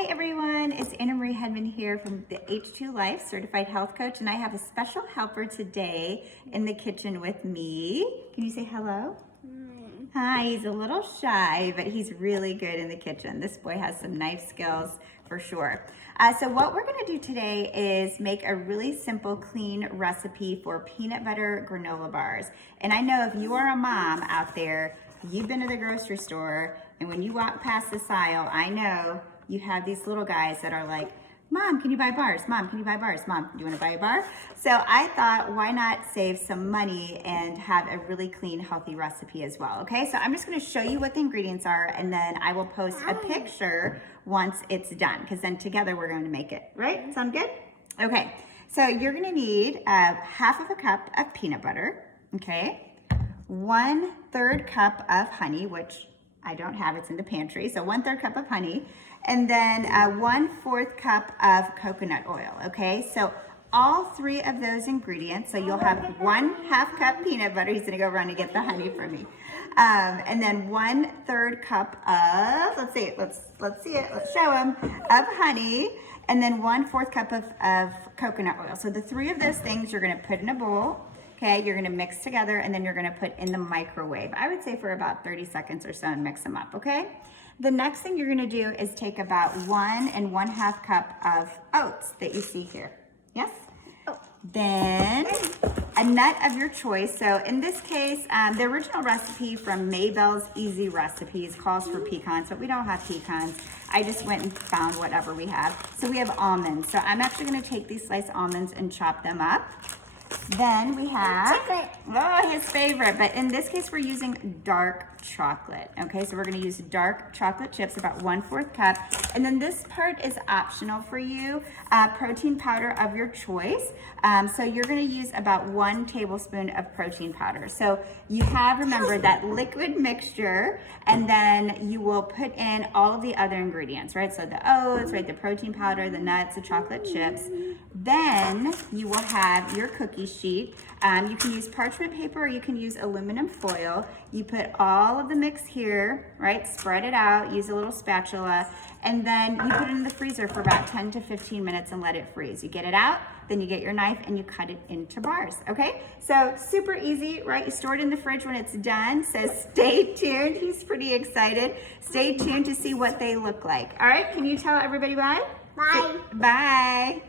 Hi everyone, it's Anna Marie Hedman here from the H2 Life Certified Health Coach, and I have a special helper today in the kitchen with me. Can you say hello? Hi, he's a little shy, but he's really good in the kitchen. This boy has some knife skills for sure. So what we're gonna do today is make a really simple, clean recipe for peanut butter granola bars. And I know if you are a mom out there, you've been to the grocery store, and when you walk past this aisle, I know you have these little guys that are like, Mom, can you buy bars? Mom, can you buy bars? Mom, do you want to buy a bar? So I thought, why not save some money and have a really clean, healthy recipe as well, okay? So I'm just going to show you what the ingredients are, and then I will post a picture once it's done, because then together we're going to make it, right? Sound good? Okay, so you're going to need half of a cup of peanut butter, okay? 1/3 cup of honey, which I don't have, it's in the pantry, so 1/3 cup of honey, and then 1/4 cup of coconut oil, okay? So all three of those ingredients, so you'll have 1/2 cup peanut butter, he's gonna go run and get the honey for me, and then 1/3 cup of, let's see it, let's show him, of honey, and then 1/4 cup of coconut oil. So the three of those things you're gonna put in a bowl. Okay, you're gonna mix together and then you're gonna put in the microwave. I would say for about 30 seconds or so and mix them up, okay? The next thing you're gonna do is take about 1 1/2 cup of oats that you see here. Yes? Then a nut of your choice. So in this case, the original recipe from Maybell's Easy Recipes calls for pecans, but we don't have pecans. I just went and found whatever we have. So we have almonds. So I'm actually gonna take these sliced almonds and chop them up. Then we have, his favorite, but in this case we're using dark chocolate. Okay, so we're gonna use dark chocolate chips, about 1/4 cup. And then this part is optional for you, protein powder of your choice. So you're gonna use about 1 tablespoon of protein powder. So you have, remember, that liquid mixture, and then you will put in all of the other ingredients, right? So the oats, right, the protein powder, the nuts, the chocolate chips. Then you will have your cookie sheet. You can use parchment paper or you can use aluminum foil. You put all of the mix here, right? Spread it out, use a little spatula, and then you put it in the freezer for about 10 to 15 minutes and let it freeze. You get it out, then you get your knife and you cut it into bars, okay? So super easy, right? You store it in the fridge when it's done. So stay tuned. He's pretty excited. Stay tuned to see what they look like. All right, can you tell everybody bye? Bye. Bye.